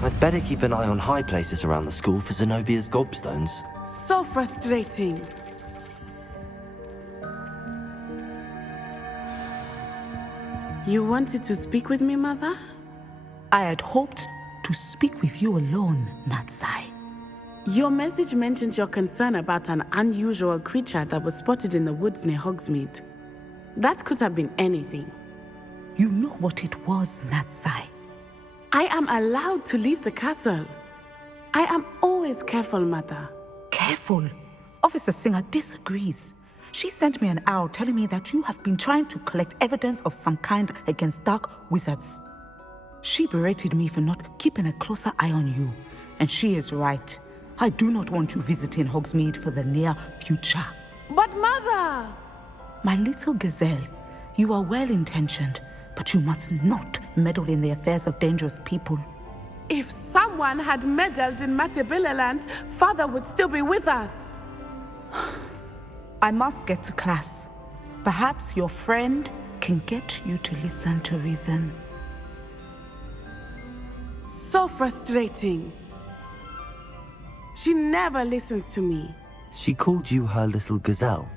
I'd better keep an eye on high places around the school for Zenobia's gobstones. So frustrating. You wanted to speak with me, Mother? I had hoped to speak with you alone, Natsai. Your message mentioned your concern about an unusual creature that was spotted in the woods near Hogsmeade. That could have been anything. You know what it was, Natsai. I am allowed to leave the castle. I am always careful, Mother. Careful. Officer Singer disagrees. She sent me an owl telling me that you have been trying to collect evidence of some kind against dark wizards. She berated me for not keeping a closer eye on you, and she is right. I do not want you visiting Hogsmeade for the near future. But Mother! My little gazelle, you are well-intentioned, but you must not meddle in the affairs of dangerous people. If someone had meddled in Matabeleland, Father would still be with us. I must get to class. Perhaps your friend can get you to listen to reason. So frustrating. She never listens to me. She called you her little gazelle.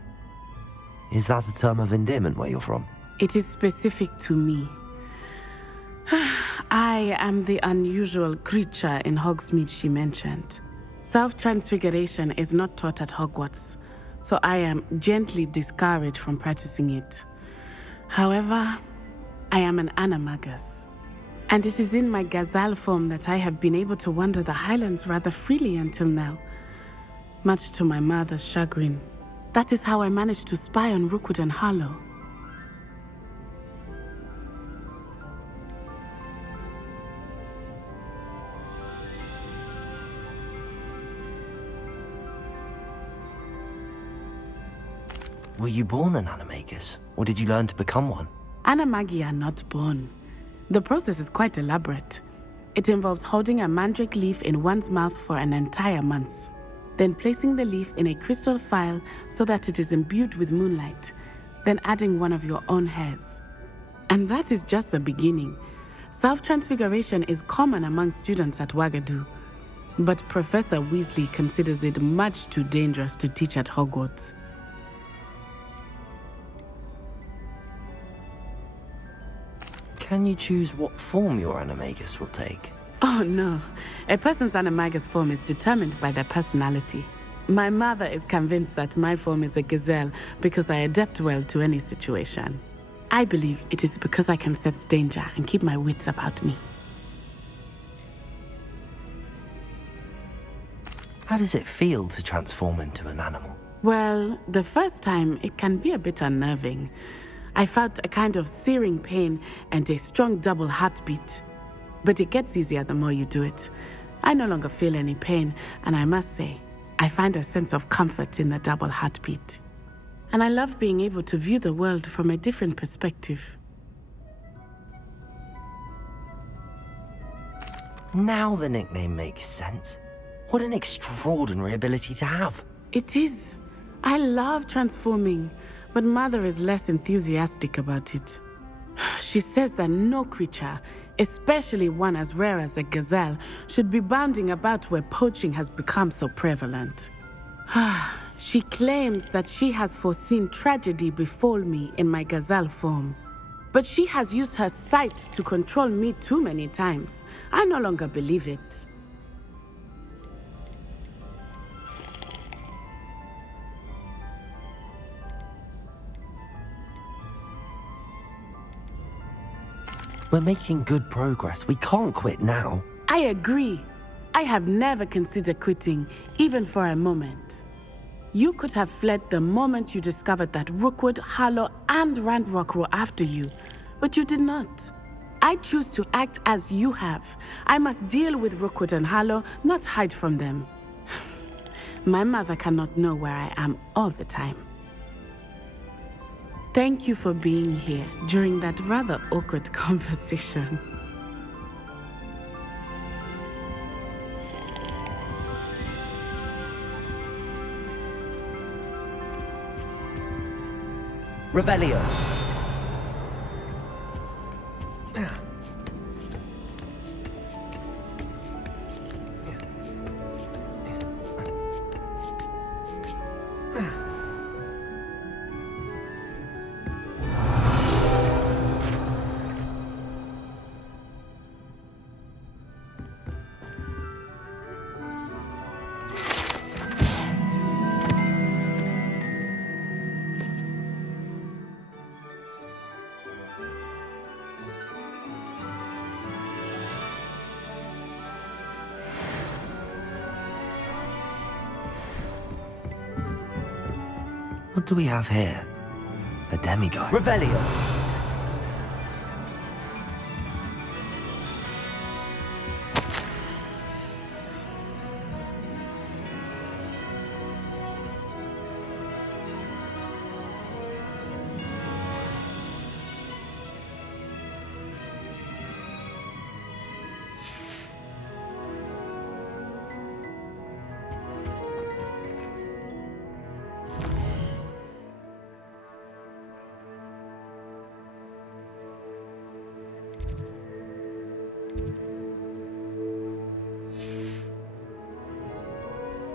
Is that a term of endearment where you're from? It is specific to me. I am the unusual creature in Hogsmeade she mentioned. Self-transfiguration is not taught at Hogwarts, so I am gently discouraged from practicing it. However, I am an animagus, and it is in my gazelle form that I have been able to wander the Highlands rather freely until now, much to my mother's chagrin. That is how I managed to spy on Rookwood and Harlow. Were you born an animagus, or did you learn to become one? Animagi are not born. The process is quite elaborate. It involves holding a mandrake leaf in one's mouth for an entire month, then placing the leaf in a crystal phial so that it is imbued with moonlight, then adding one of your own hairs. And that is just the beginning. Self-transfiguration is common among students at Wagadu, but Professor Weasley considers it much too dangerous to teach at Hogwarts. Can you choose what form your animagus will take? Oh no, a person's animagus form is determined by their personality. My mother is convinced that my form is a gazelle because I adapt well to any situation. I believe it is because I can sense danger and keep my wits about me. How does it feel to transform into an animal? Well, the first time it can be a bit unnerving. I felt a kind of searing pain and a strong double heartbeat. But it gets easier the more you do it. I no longer feel any pain, and I must say, I find a sense of comfort in the double heartbeat. And I love being able to view the world from a different perspective. Now the nickname makes sense. What an extraordinary ability to have. It is. I love transforming, but Mother is less enthusiastic about it. She says that no creature, especially one as rare as a gazelle, should be bounding about where poaching has become so prevalent. She claims that she has foreseen tragedy befall me in my gazelle form. But she has used her sight to control me too many times. I no longer believe it. We're making good progress. We can't quit now. I agree. I have never considered quitting, even for a moment. You could have fled the moment you discovered that Rookwood, Harlow, and Randrock were after you, but you did not. I choose to act as you have. I must deal with Rookwood and Harlow, not hide from them. My mother cannot know where I am all the time. Thank you for being here during that rather awkward conversation. Revelio. What do we have here? A demigod. Revelio!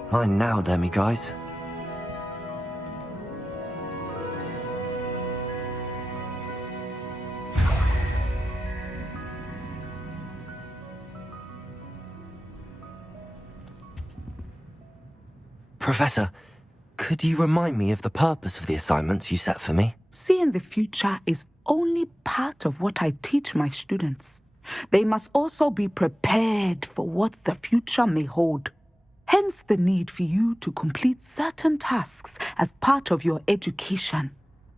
Fine now, demiguys. Professor, could you remind me of the purpose of the assignments you set for me? Seeing the future is only part of what I teach my students. They must also be prepared for what the future may hold. Hence the need for you to complete certain tasks as part of your education.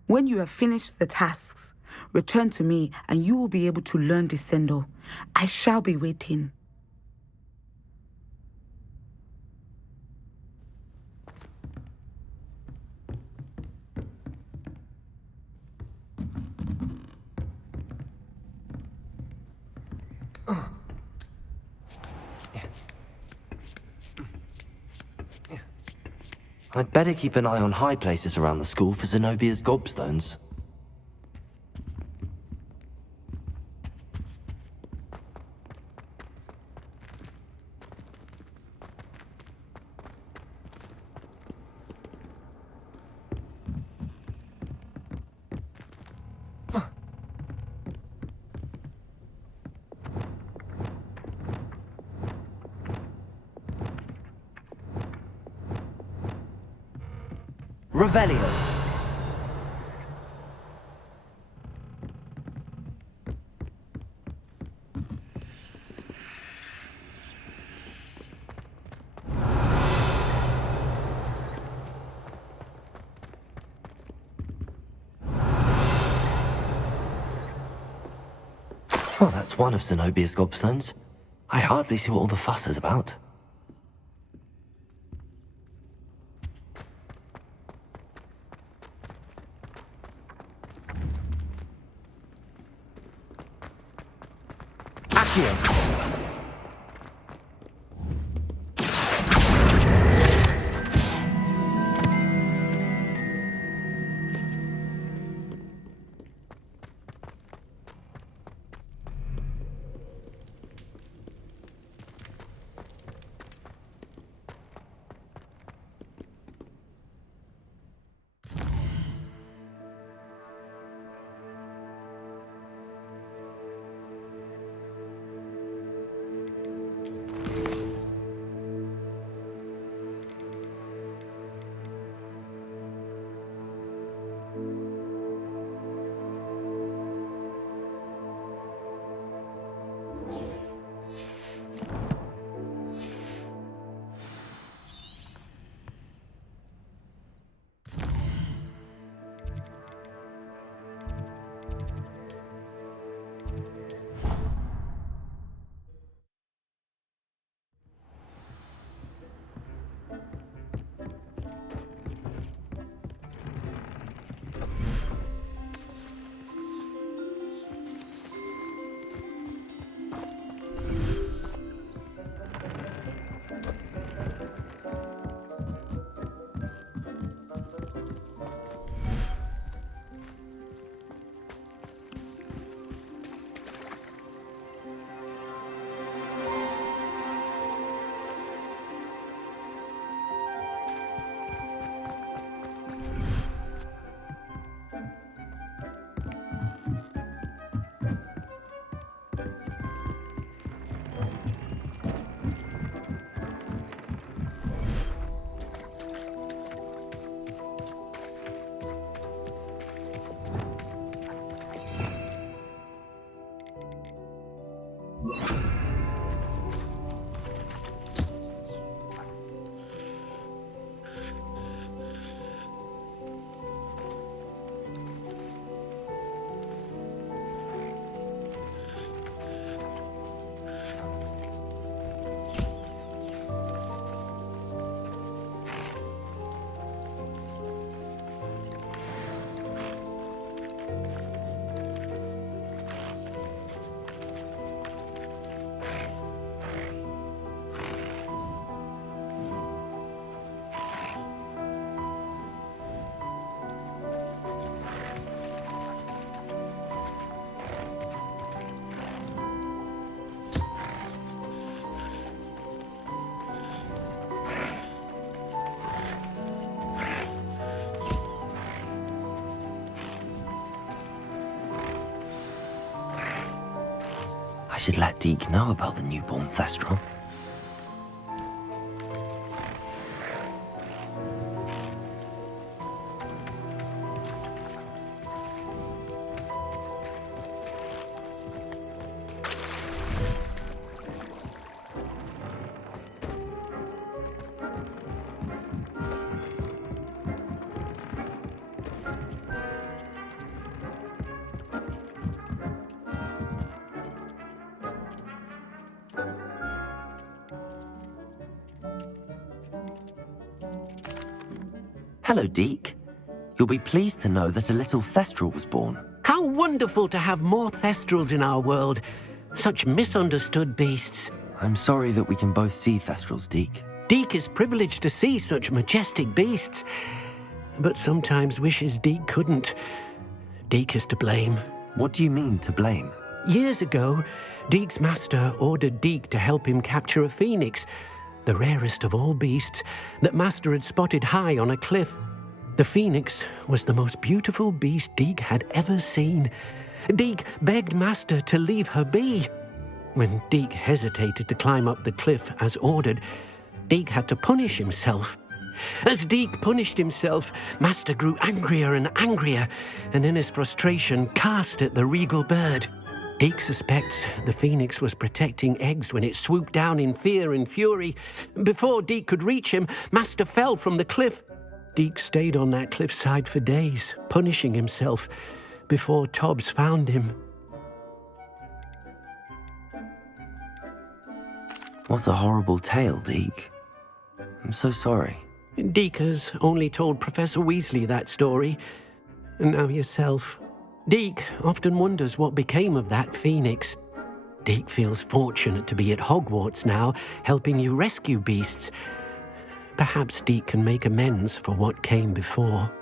When you have finished the tasks, return to me and you will be able to learn Descendo. I shall be waiting. I'd better keep an eye on high places around the school for Zenobia's gobstones. Revelio. Well, that's one of Zenobia's gobstones. I hardly see what all the fuss is about. should let Deke know about the newborn Thestral. Hello, Deke. You'll be pleased to know that a little Thestral was born. How wonderful to have more Thestrals in our world. Such misunderstood beasts. I'm sorry that we can both see Thestrals, Deke. Deke is privileged to see such majestic beasts, but sometimes wishes Deke couldn't. Deke is to blame. What do you mean, to blame? Years ago, Deke's master ordered Deke to help him capture a phoenix, the rarest of all beasts, that master had spotted high on a cliff. The phoenix was the most beautiful beast Deke had ever seen. Deke begged master to leave her be. When Deke hesitated to climb up the cliff as ordered, Deke had to punish himself. As Deke punished himself, master grew angrier and angrier, and in his frustration cast at the regal bird. Deke suspects the phoenix was protecting eggs when it swooped down in fear and fury. Before Deke could reach him, master fell from the cliff. Deke stayed on that cliffside for days, punishing himself, before Tobbs found him. What a horrible tale, Deke. I'm so sorry. Deke has only told Professor Weasley that story, and now yourself. Deke often wonders what became of that phoenix. Deke feels fortunate to be at Hogwarts now, helping you rescue beasts. Perhaps Deke can make amends for what came before.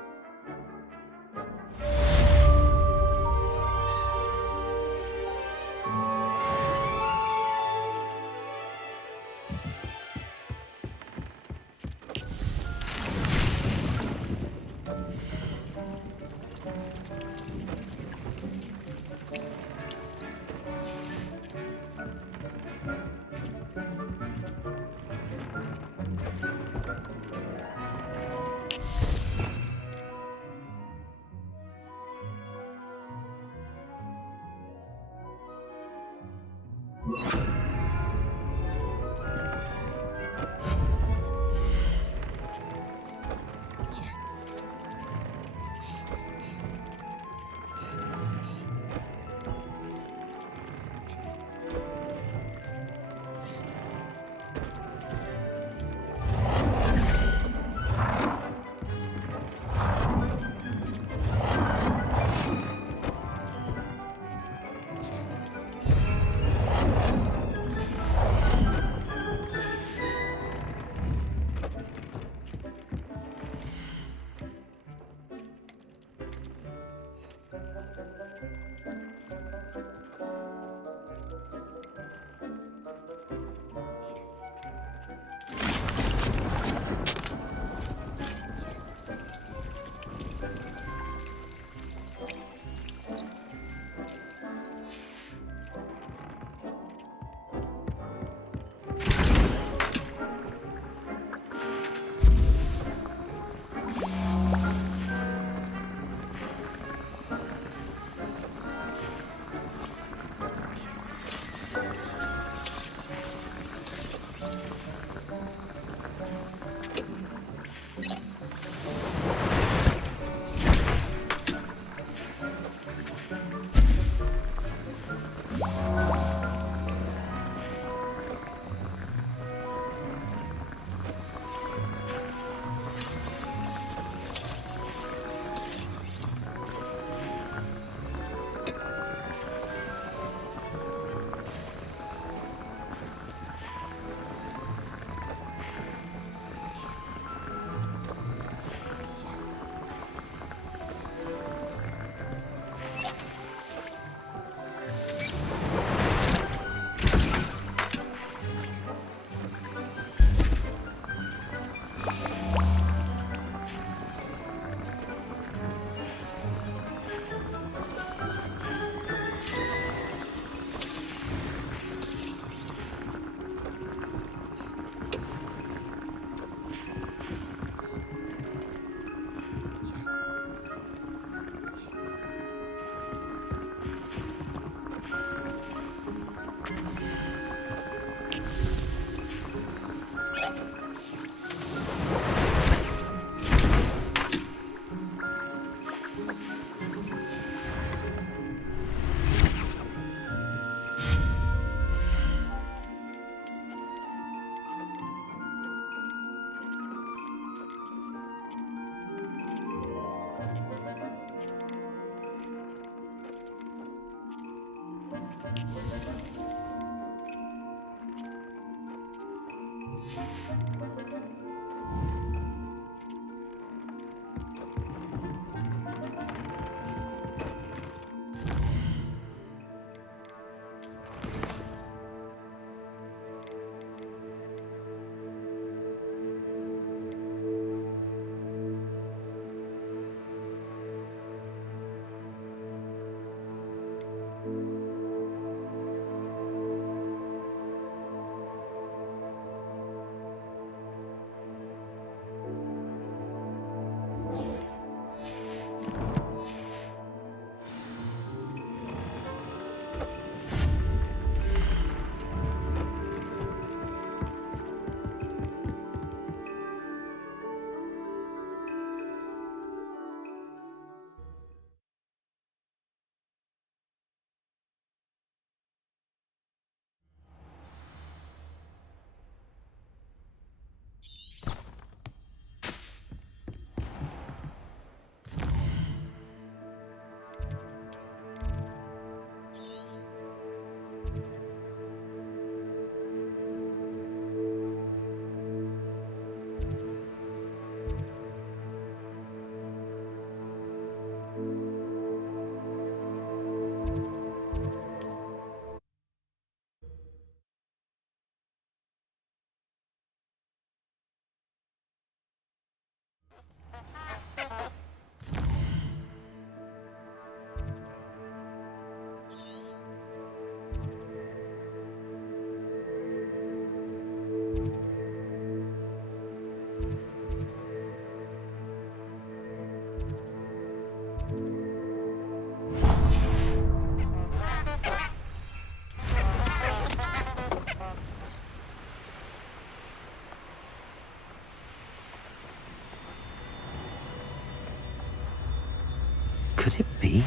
Could it be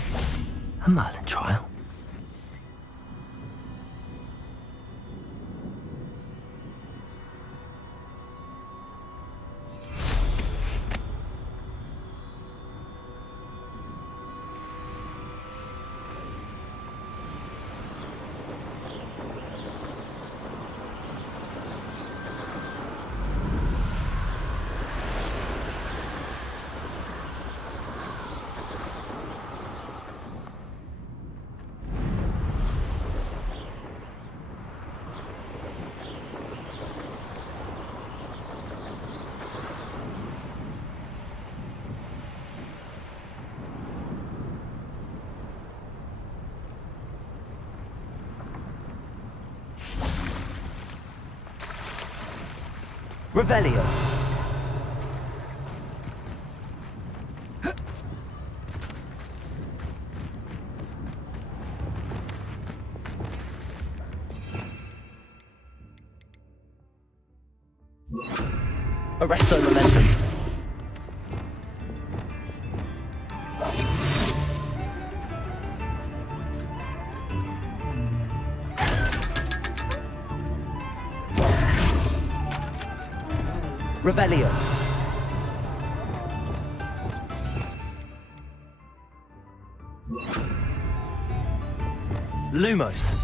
a Merlin trial? Revelio. Arresto momentum. Revelio. Lumos.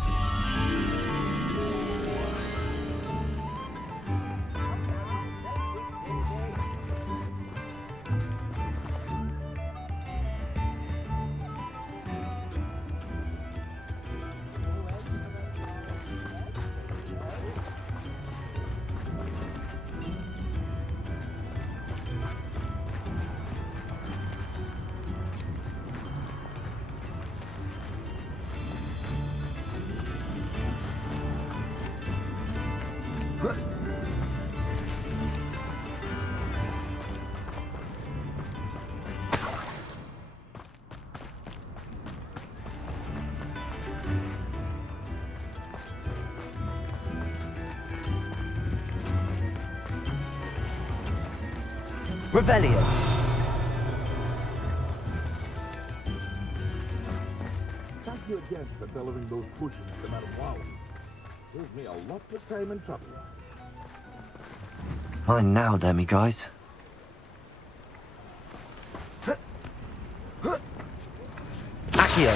Revelio. Thank you again for delivering those pushes to Madam Wow. Saves me a lot of time and trouble. Mine now, demiguise. Accio.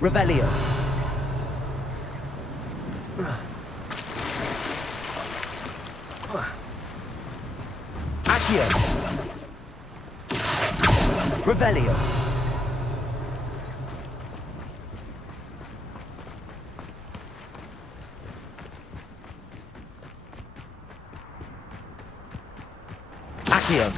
Revelio. Accio. Revelio. Accio.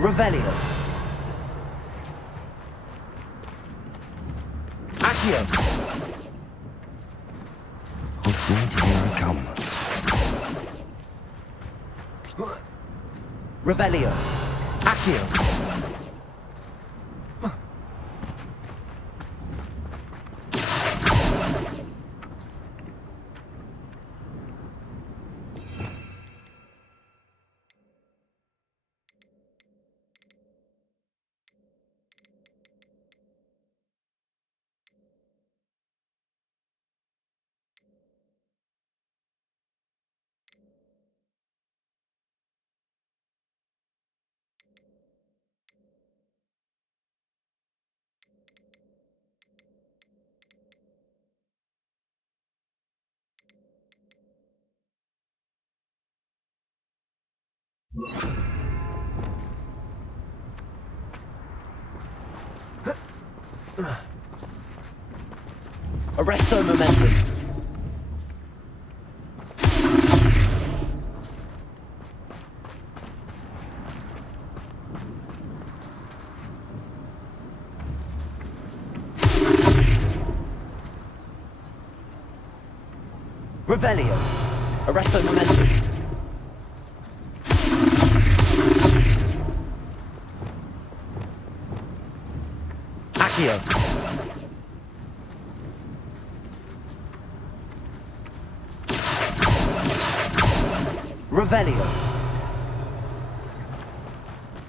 Revelio. Accio. Hopefully here I come. Revelio. Accio. Arresto momentum. Revelio. Arresto momentum. Accio. Revelio.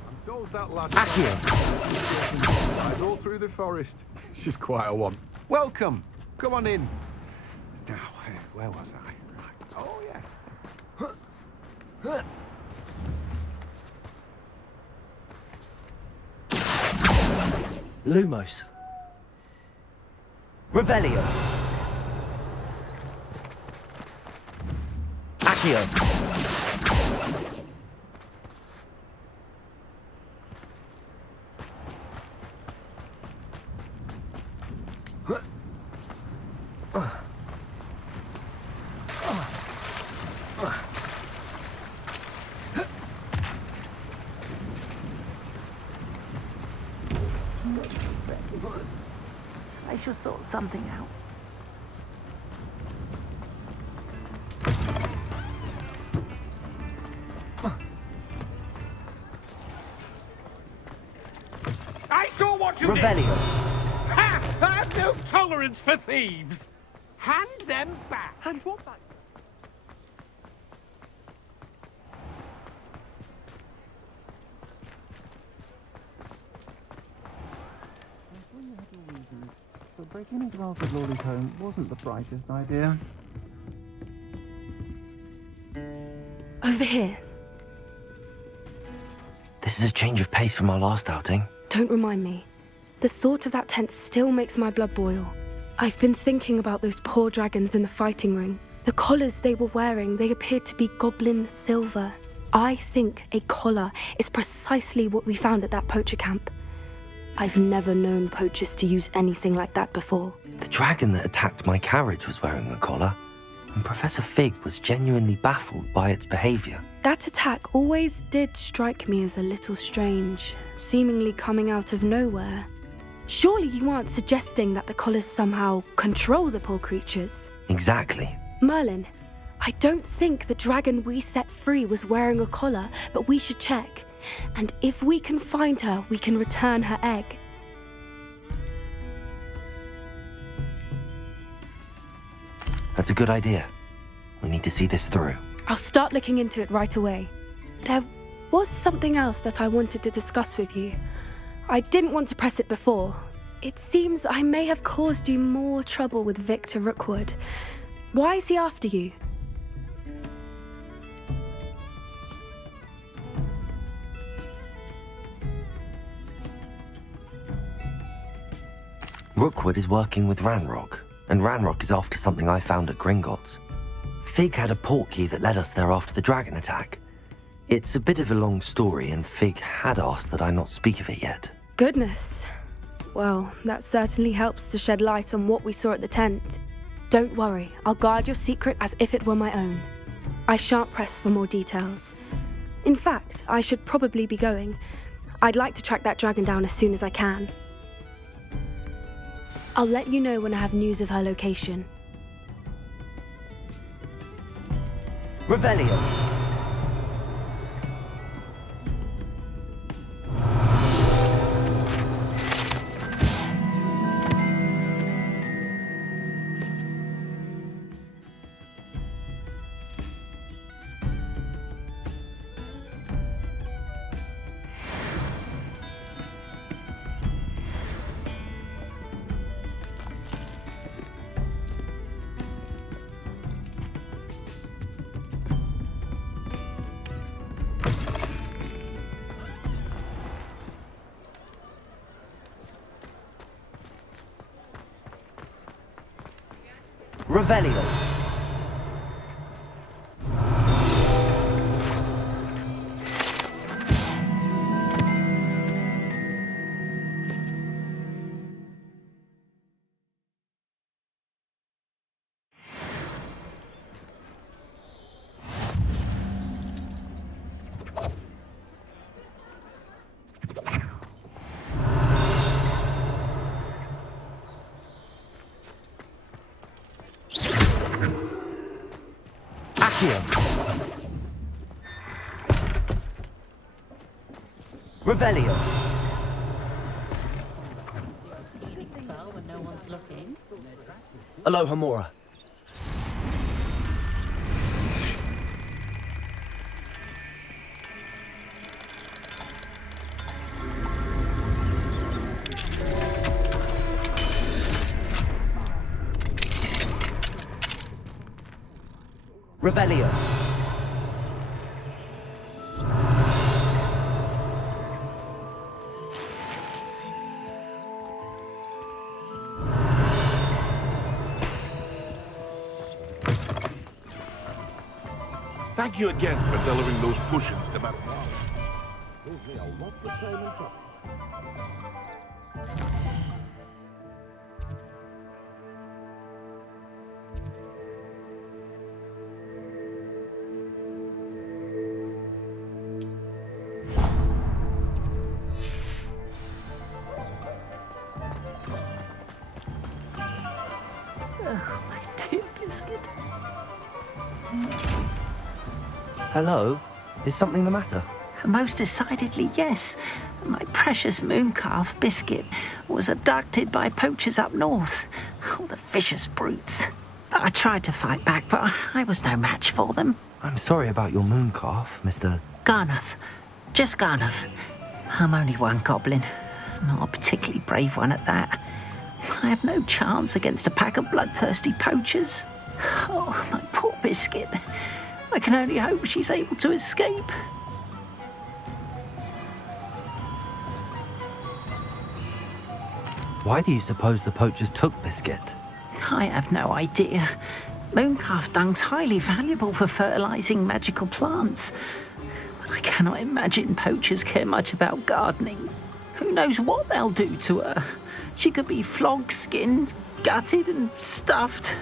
I'm told that last Accio. lies all through the forest. She's quite a one. Welcome. Come on in. Now, where was I? Right. Oh, yeah. Lumos. Revelio. Accio. I shall sort something out. I saw what you did! Revelio. Ha! I have no tolerance for thieves! Hand them back! Hand what back? But breaking into Alfred Lawley's home wasn't the brightest idea. Over here. This is a change of pace from our last outing. Don't remind me. The thought of that tent still makes my blood boil. I've been thinking about those poor dragons in the fighting ring. The collars they were wearing, they appeared to be goblin silver. I think a collar is precisely what we found at that poacher camp. I've never known poachers to use anything like that before. The dragon that attacked my carriage was wearing a collar, and Professor Fig was genuinely baffled by its behavior. That attack always did strike me as a little strange, seemingly coming out of nowhere. Surely you aren't suggesting that the collars somehow control the poor creatures? Exactly. Merlin, I don't think the dragon we set free was wearing a collar, but we should check. And if we can find her, we can return her egg. That's a good idea. We need to see this through. I'll start looking into it right away. There was something else that I wanted to discuss with you. I didn't want to press it before. It seems I may have caused you more trouble with Victor Rookwood. Why is he after you? Rookwood is working with Ranrock, and Ranrock is after something I found at Gringotts. Fig had a portkey that led us there after the dragon attack. It's a bit of a long story, and Fig had asked that I not speak of it yet. Goodness. Well, that certainly helps to shed light on what we saw at the tent. Don't worry, I'll guard your secret as if it were my own. I shan't press for more details. In fact, I should probably be going. I'd like to track that dragon down as soon as I can. I'll let you know when I have news of her location. Revelio. Revelio. Revelio. Aloha, Mora. Revelio. Thank you again for delivering those potions to Madame. Dear Biscuit. Hello? Is something the matter? Most decidedly, yes. My precious moon calf, Biscuit, was abducted by poachers up north. Oh, the vicious brutes. I tried to fight back, but I was no match for them. I'm sorry about your moon calf, Mr. Garnuff. Just Garnuff. I'm only one goblin. Not a particularly brave one at that. I have no chance against a pack of bloodthirsty poachers. Oh, my poor Biscuit. I can only hope she's able to escape. Why do you suppose the poachers took Biscuit? I have no idea. Mooncalf dung's highly valuable for fertilizing magical plants. But I cannot imagine poachers care much about gardening. Who knows what they'll do to her? She could be flogged, skinned, gutted and stuffed.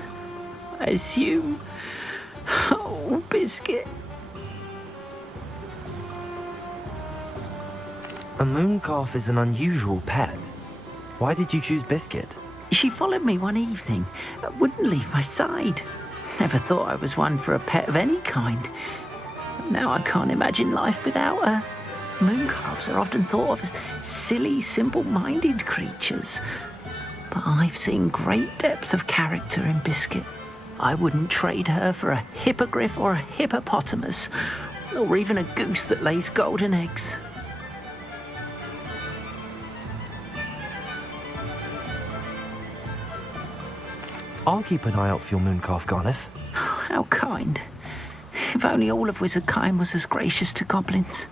I assume. Oh, Biscuit. A moon calf is an unusual pet. Why did you choose Biscuit? She followed me one evening, wouldn't leave my side. Never thought I was one for a pet of any kind. But now I can't imagine life without her. Mooncalves are often thought of as silly, simple-minded creatures. But I've seen great depth of character in Biscuit. I wouldn't trade her for a hippogriff or a hippopotamus, or even a goose that lays golden eggs. I'll keep an eye out for your moon calf, Garniff. How kind. If only all of Wizardkind was as gracious to goblins.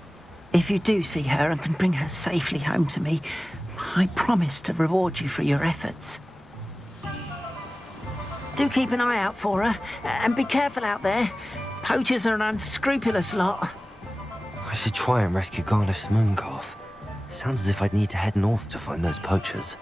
If you do see her and can bring her safely home to me, I promise to reward you for your efforts. Do keep an eye out for her, and be careful out there. Poachers are an unscrupulous lot. I should try and rescue Garniff's moon calf. Sounds as if I'd need to head north to find those poachers.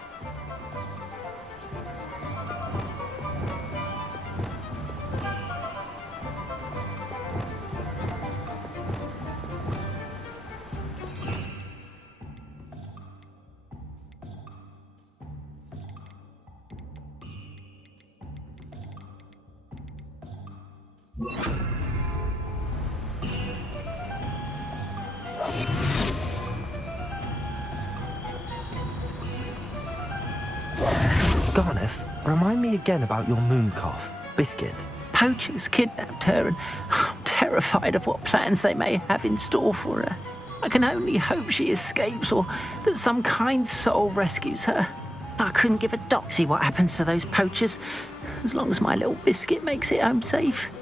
Garniff, remind me again about your moon calf, Biscuit. Poachers kidnapped her, and I'm terrified of what plans they may have in store for her. I can only hope she escapes, or that some kind soul rescues her. I couldn't give a doxy what happens to those poachers, as long as my little Biscuit makes it home safe.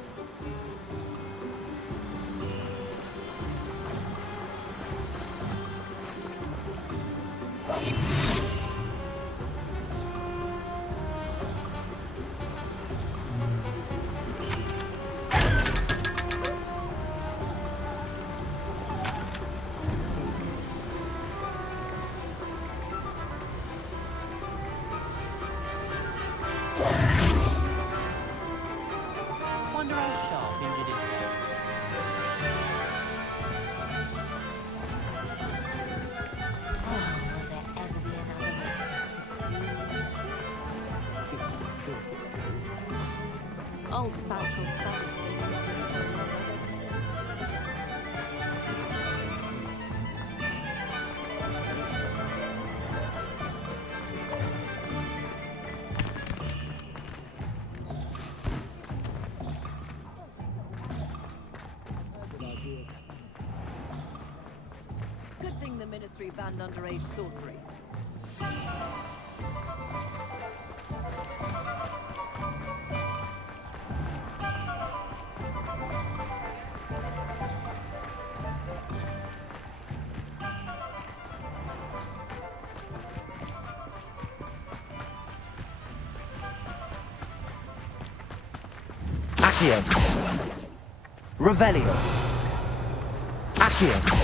Sing the Ministry banned underage sorcery. Accio. Revelio. Accio.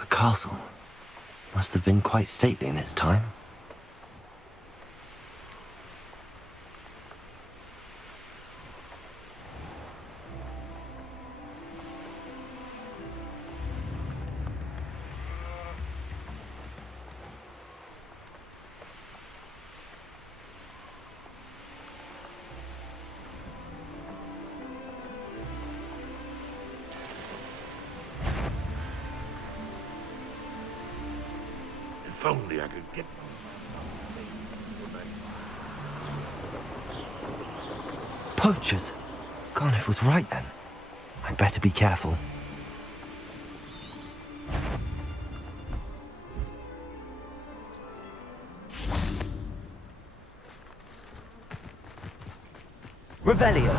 The castle must have been quite stately in its time. If only I could get... Poachers? Garniff was right then. I'd better be careful. Revelio.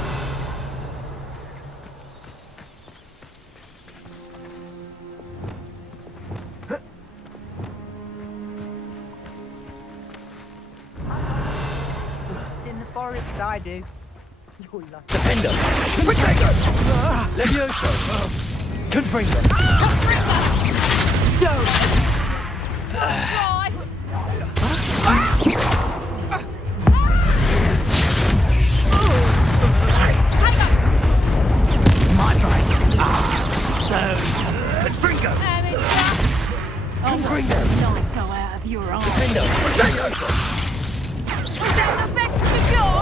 In the forest, I do. You're lucky. Defender! Protector! Levioso! Confringo! My bite. So... Confringo! Confringo! Night go out of your arm. Defender! Levioso! Was that the best of your?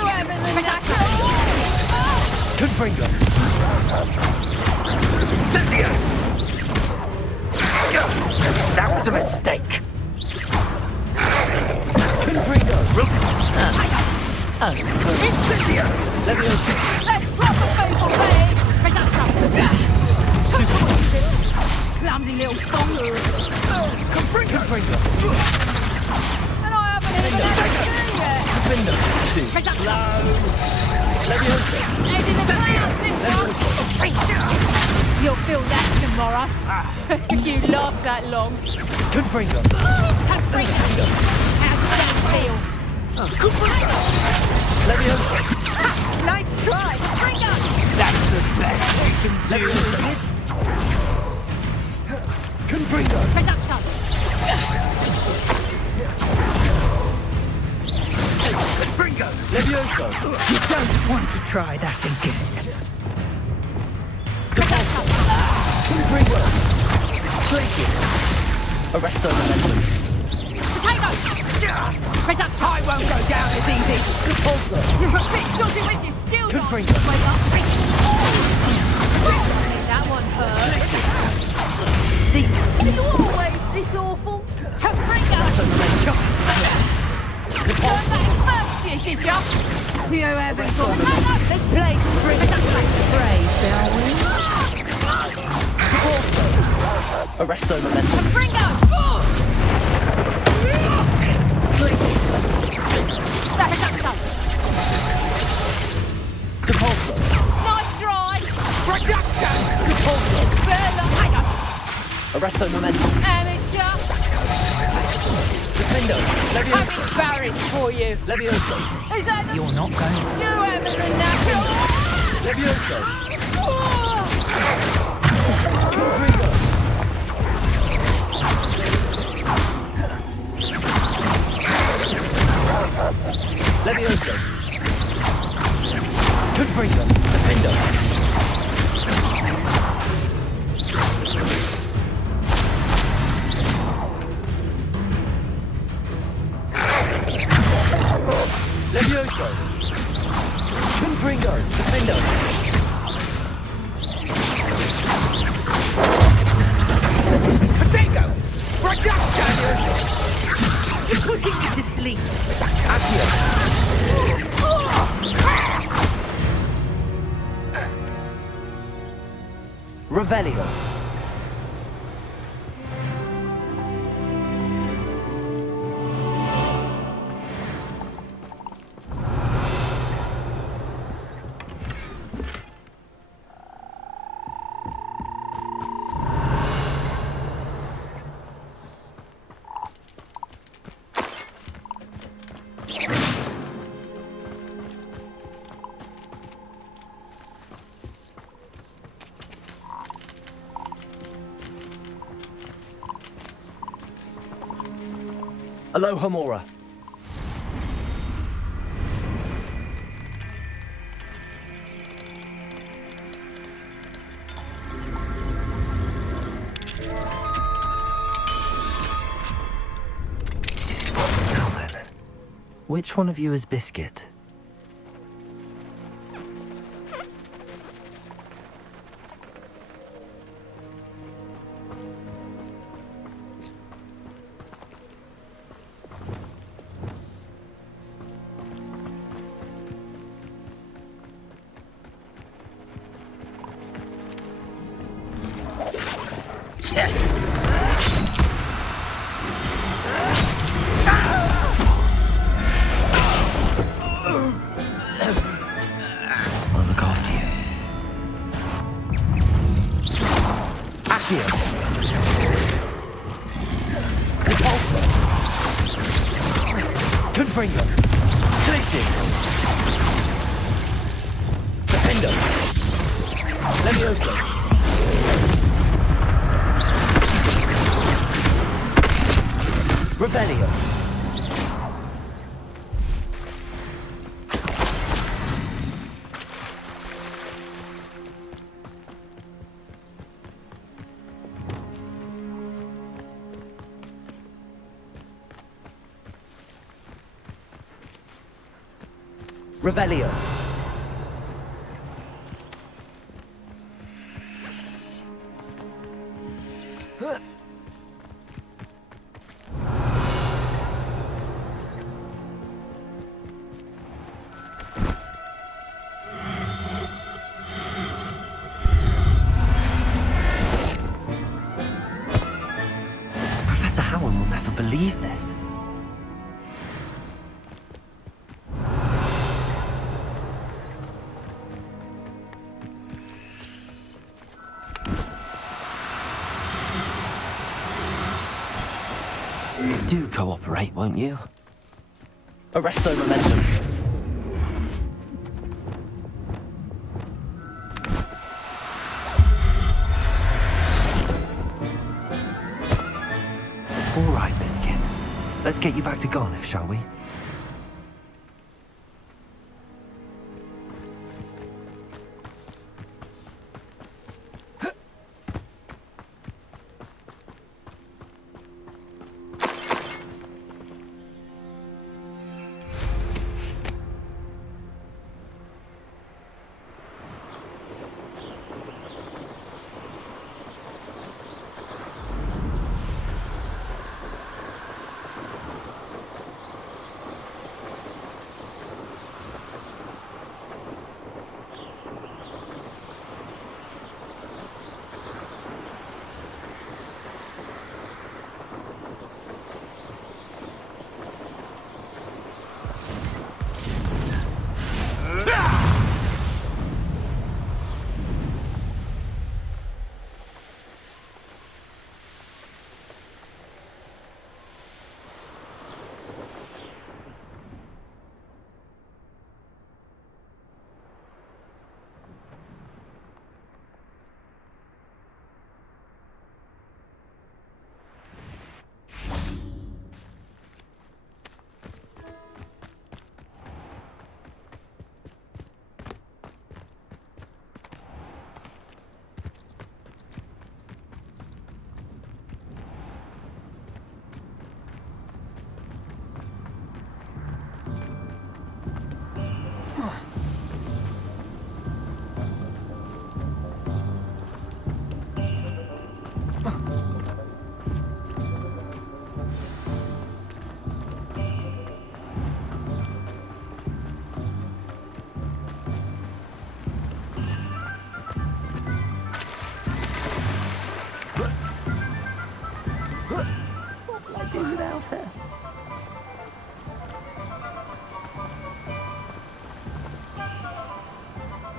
You haven't the natural. Confringo! Incendio! That was a mistake! Confringo! Incendio! Levioso! Let's proper people, please. Clumsy little bungler. Confringo! And I haven't even had a turn yet. Defender! Two! Levioso! Head in the clouds, this one. You'll feel that tomorrow. If you last that long. Confringo! Confringo! How does that feel? Confringo! Levioso! Nice try, Confringo! That's the best you can do! Confringo! Reducto! Confringo! Levioso! You don't want to try that again. Confringo! Place it! Arresto momentum! Potato! Reducto! I won't go down as easy! Repulsor! You're a bit dodgy with your skills! Confringo! That one hurt! See! Are you always this awful? Confringo! Learned that in first year, did ya? You haven't got... Let's play spray, shall we? Arresto momentum! Confringo! Place it! Reducto! Repulsor! Nice drive! Reducto! Repulsor! Bella! Arresto momentum! Amateur! Defendo! I'm Levioso! embarrassed for you! Levioso! Is that the... You're not going to. You haven't the natural... Levioso! Confringo! Levioso! Confringo! Defendo! Levioso! Confringo! Defendo! Potato! Reduction! You're putting me to sleep. Accio! Revelio! Aloha Mora. Now then, which one of you is Biscuit? I'll look after you. Accio! Repulsor! Confringo! Glacis! Defendo! Levioso! Rebellion! Revelio. Professor Howard will never believe this. Do cooperate, won't you? Arresto momentum. All right, Biscuit. Let's get you back to Garniff, shall we?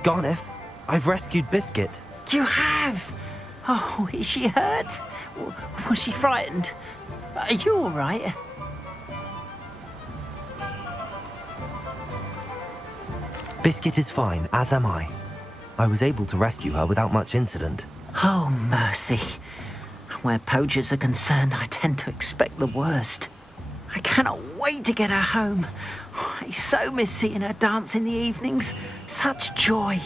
Gone, if. I've rescued Biscuit. You have? Oh, is she hurt? Was she frightened? Are you all right? Biscuit is fine, as am I. I was able to rescue her without much incident. Oh, mercy. Where poachers are concerned, I tend to expect the worst. I cannot wait to get her home. I so miss seeing her dance in the evenings. Such joy.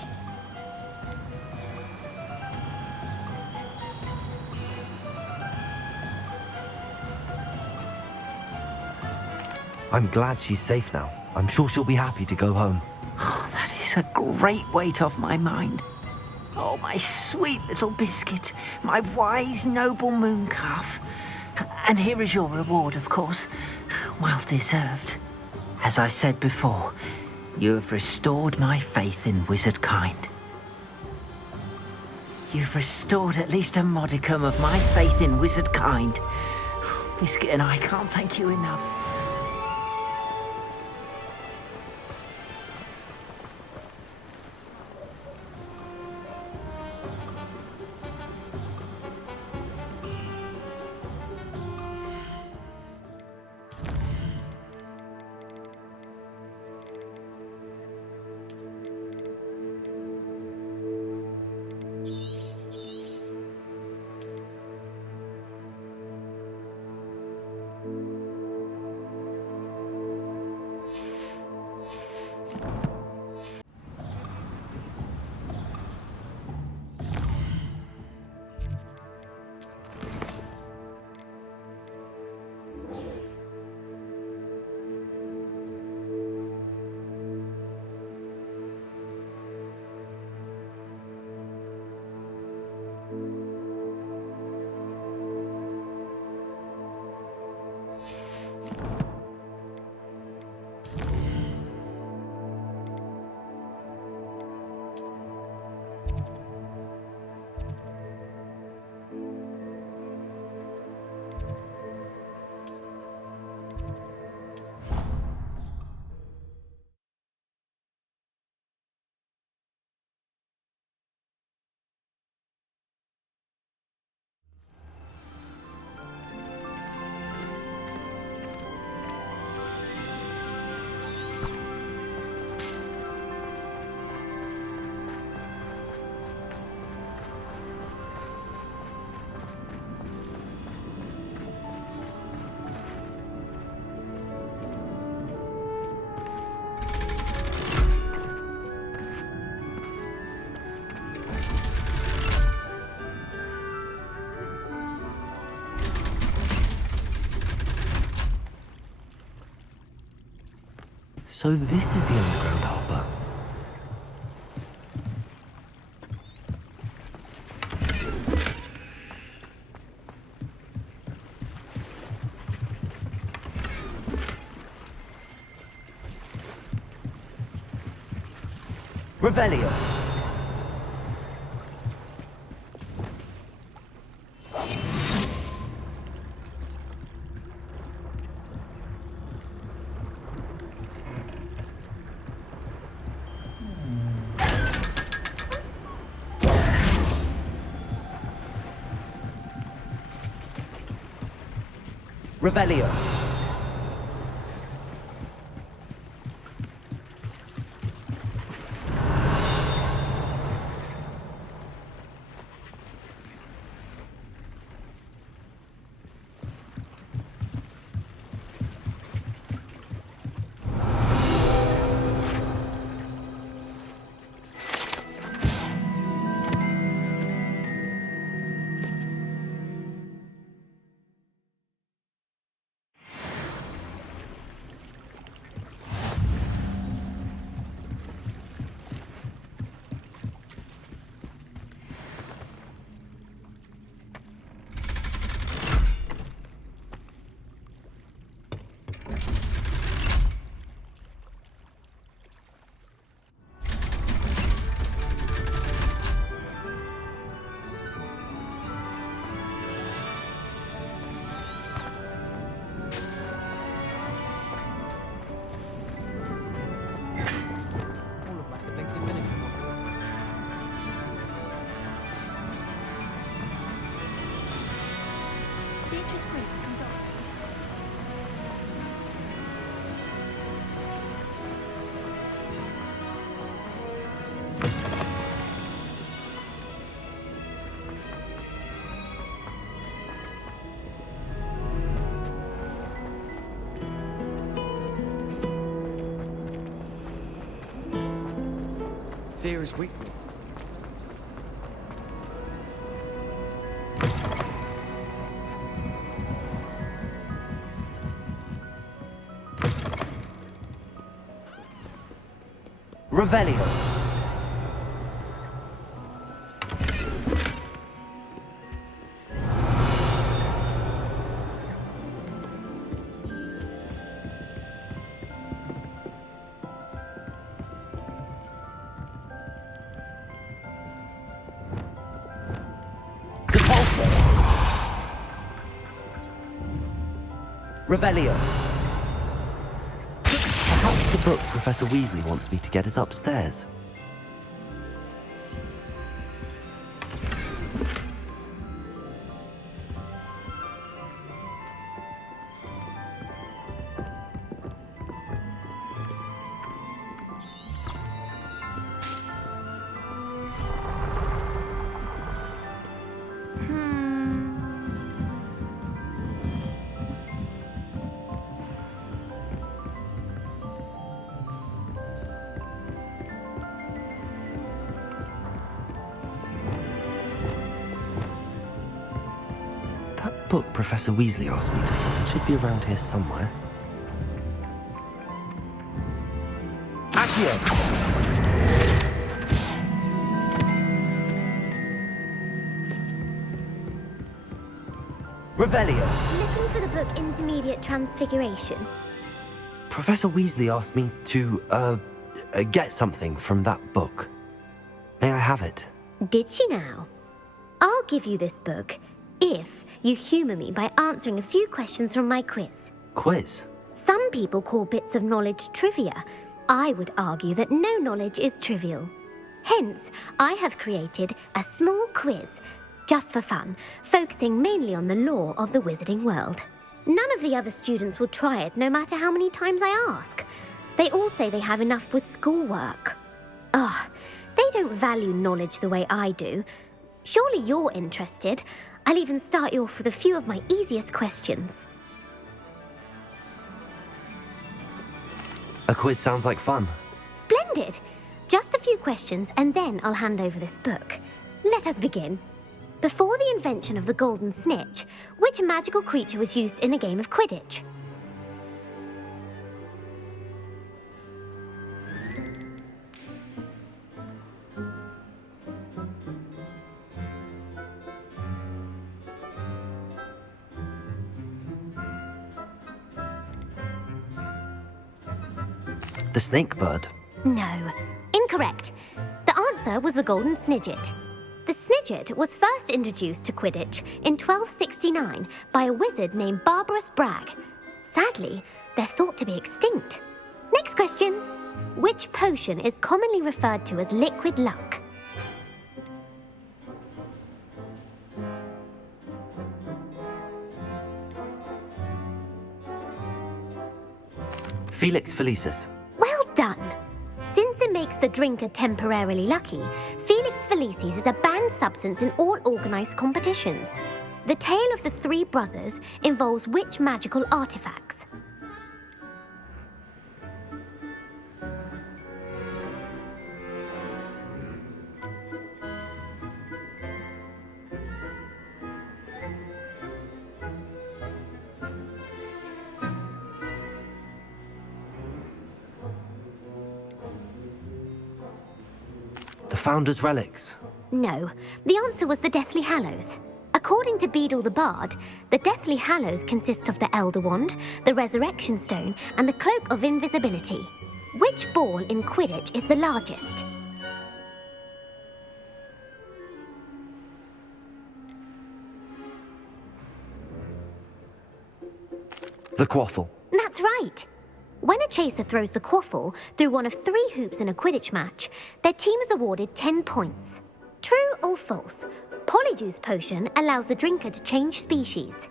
I'm glad she's safe now. I'm sure she'll be happy to go home. Oh, that is a great weight off my mind. Oh, my sweet little Biscuit, my wise, noble moon calf. And here is your reward, of course. Well deserved. As I said before, you have restored my faith in wizard kind. You've restored at least a modicum of my faith in wizard kind. Biscuit and I can't thank you enough. So this is the underground harbour. Revelio. Revelio. fear is weakness. Revelio. Revelio. Perhaps the book Professor Weasley wants me to get is upstairs. That book Professor Weasley asked me to find should be around here somewhere. Accio! Revelio. Looking for the book Intermediate Transfiguration. Professor Weasley asked me to, get something from that book. May I have it? Did she now? I'll give you this book if you humour me by answering a few questions from my quiz. Quiz? Some people call bits of knowledge trivia. I would argue that no knowledge is trivial. Hence, I have created a small quiz, just for fun, focusing mainly on the lore of the wizarding world. None of the other students will try it, no matter how many times I ask. They all say they have enough with schoolwork. Ugh, they don't value knowledge the way I do. Surely you're interested. I'll even start you off with a few of my easiest questions. A quiz sounds like fun. Splendid! Just a few questions and then I'll hand over this book. Let us begin. Before the invention of the golden snitch, which magical creature was used in a game of Quidditch? The snake bird. No, incorrect. The answer was the golden snidget. The snidget was first introduced to Quidditch in 1269 by a wizard named Barbarous Bragg. Sadly, they're thought to be extinct. Next question. Which potion is commonly referred to as liquid luck? Felix Felicis. Well done! Since it makes the drinker temporarily lucky, Felix Felicis is a banned substance in all organised competitions. The tale of the three brothers involves which magical artifacts? The Founder's Relics. No, the answer was the Deathly Hallows. According to Beadle the Bard, the Deathly Hallows consists of the Elder Wand, the Resurrection Stone, and the Cloak of Invisibility. Which ball in Quidditch is the largest? The Quaffle. That's right. When a chaser throws the quaffle through one of 3 hoops in a Quidditch match, their team is awarded 10 points. True or false? Polyjuice potion allows the drinker to change species.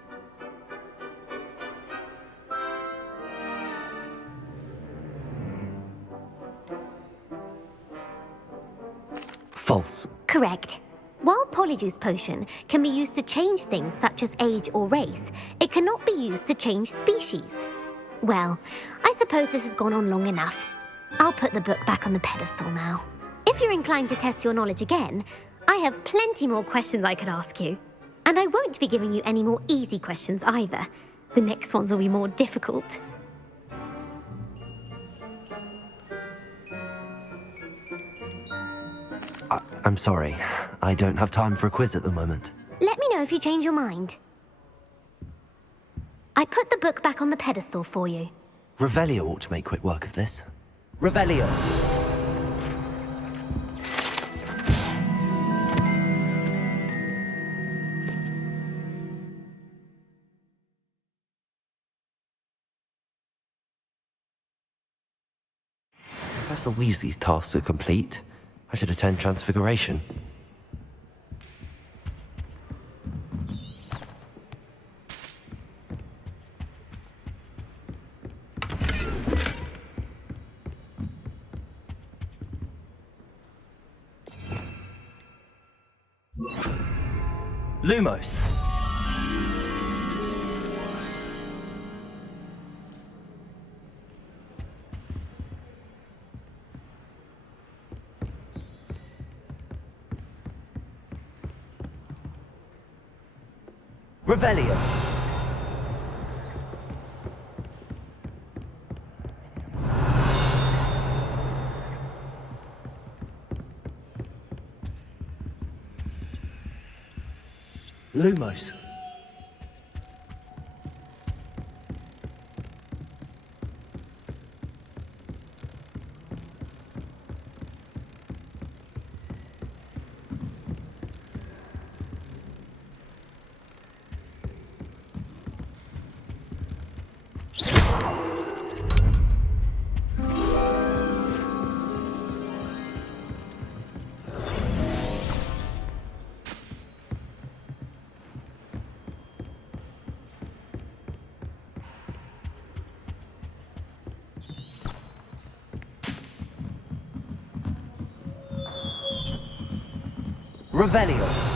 False. Correct. While Polyjuice potion can be used to change things such as age or race, it cannot be used to change species. Well, I suppose this has gone on long enough. I'll put the book back on the pedestal now. If If you're inclined to test your knowledge again, I have plenty more questions I could ask you. And I won't be giving you any more easy questions either. The next ones will be more difficult. I'm sorry. I don't have time for a quiz at the moment. Let me know if you change your mind. I put the book back on the pedestal for you. Revelio ought to make quick work of this. Revelio. Professor Weasley's tasks are complete. I should attend Transfiguration. Lumos. Revelio. Lumos. Revelio.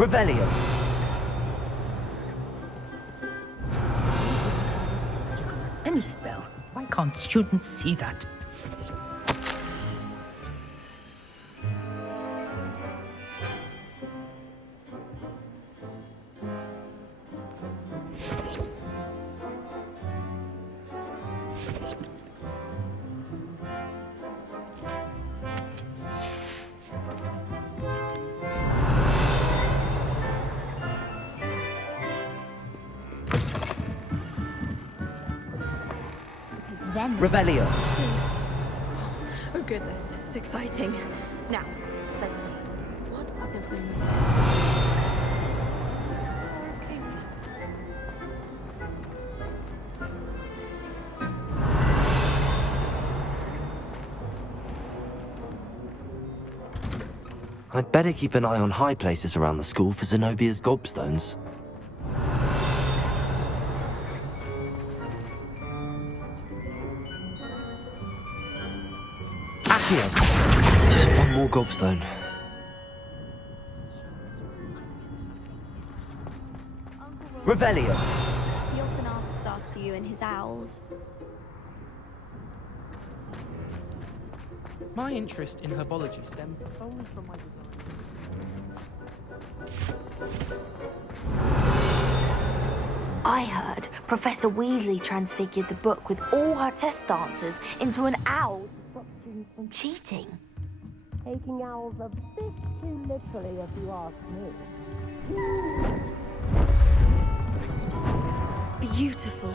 Revelio. Any spell. Why can't students see that? Revelio. Oh goodness, this is exciting. Now, let's see. What other rooms? I'd better keep an eye on high places around the school for Zenobia's gobstones. Just one more gobstone. Revelio. He often asks after you and his owls. My interest in herbology stems solely from my I heard Professor Weasley transfigured the book with all her test answers into an owl to stop students from cheating. Taking owls a bit too literally, if you ask me. Beautiful.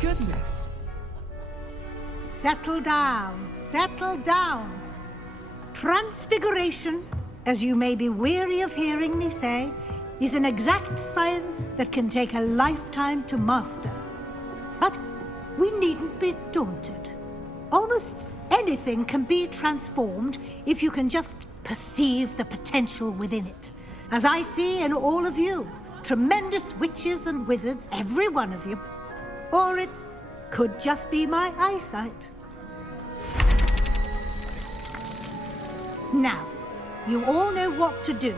Goodness. Settle down. Settle down. Transfiguration, as you may be weary of hearing me say, is an exact science that can take a lifetime to master. But we needn't be daunted. Almost anything can be transformed if you can just perceive the potential within it. As I see in all of you, tremendous witches and wizards, every one of you. Or it could just be my eyesight. Now, you all know what to do.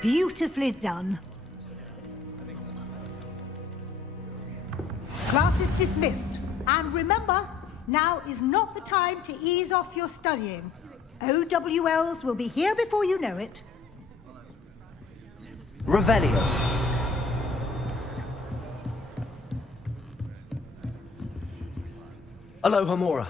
Beautifully done. Class is dismissed. And remember, now is not the time to ease off your studying. OWLs will be here before you know it. Revelio. Aloha Mora.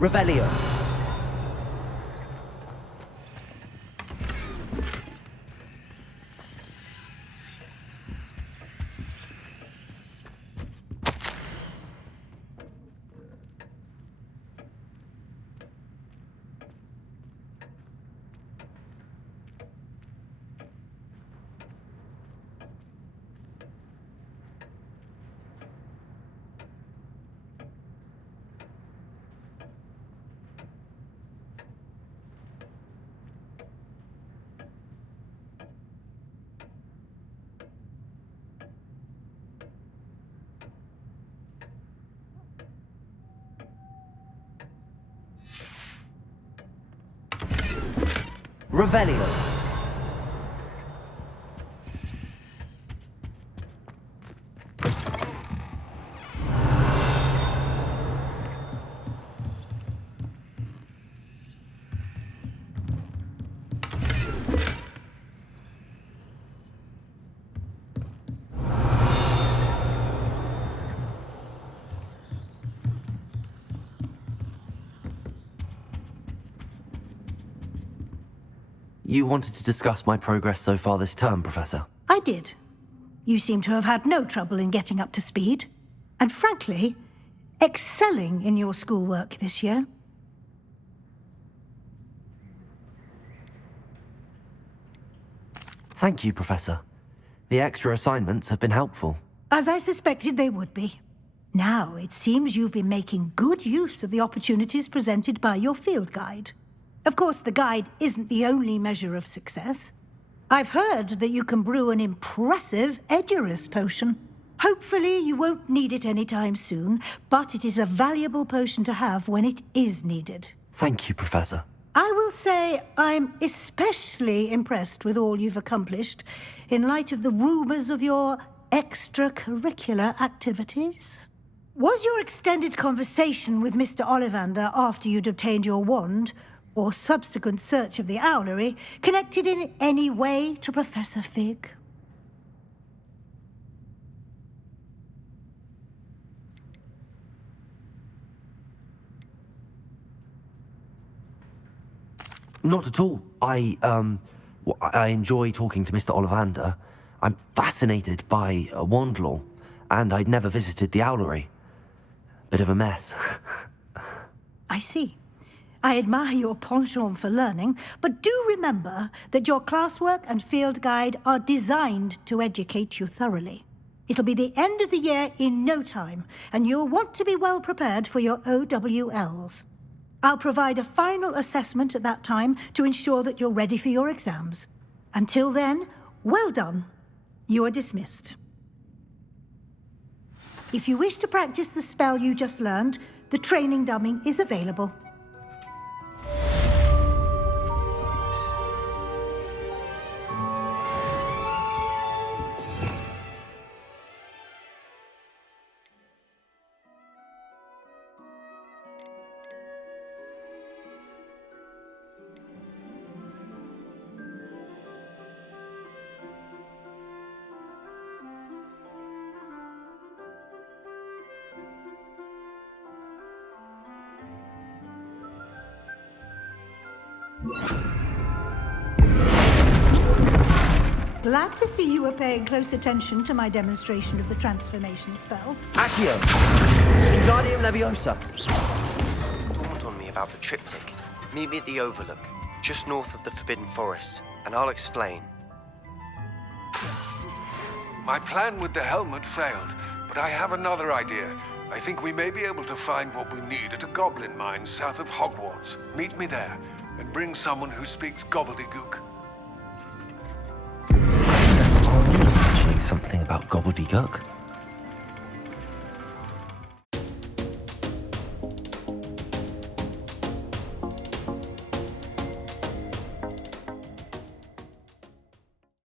Revelio. Revelio. You wanted to discuss my progress so far this term, Professor? I did. You seem to have had no trouble in getting up to speed. And frankly, excelling in your schoolwork this year. Thank you, Professor. The extra assignments have been helpful. As I suspected they would be. Now, it seems you've been making good use of the opportunities presented by your field guide. Of course, the guide isn't the only measure of success. I've heard that you can brew an impressive Edurus potion. Hopefully, you won't need it anytime soon, but it is a valuable potion to have when it is needed. Thank you, Professor. I will say I'm especially impressed with all you've accomplished in light of the rumors of your extracurricular activities. Was your extended conversation with Mr. Ollivander after you'd obtained your wand, or subsequent search of the owlery, connected in any way to Professor Fig? Not at all. I enjoy talking to Mr. Ollivander. I'm fascinated by wand law, and I'd never visited the owlery. Bit of a mess. I see. I admire your penchant for learning, but do remember that your classwork and field guide are designed to educate you thoroughly. It'll be the end of the year in no time, and you'll want to be well prepared for your OWLs. I'll provide a final assessment at that time to ensure that you're ready for your exams. Until then, well done. You are dismissed. If you wish to practice the spell you just learned, the training dummy is available. Glad to see you were paying close attention to my demonstration of the transformation spell. Accio! Wingardium Leviosa! Dawned on me about the triptych. Meet me at the Overlook, just north of the Forbidden Forest, and I'll explain. My plan with the helmet failed, but I have another idea. I think we may be able to find what we need at a goblin mine south of Hogwarts. Meet me there, and bring someone who speaks gobbledygook. Something about gobbledygook?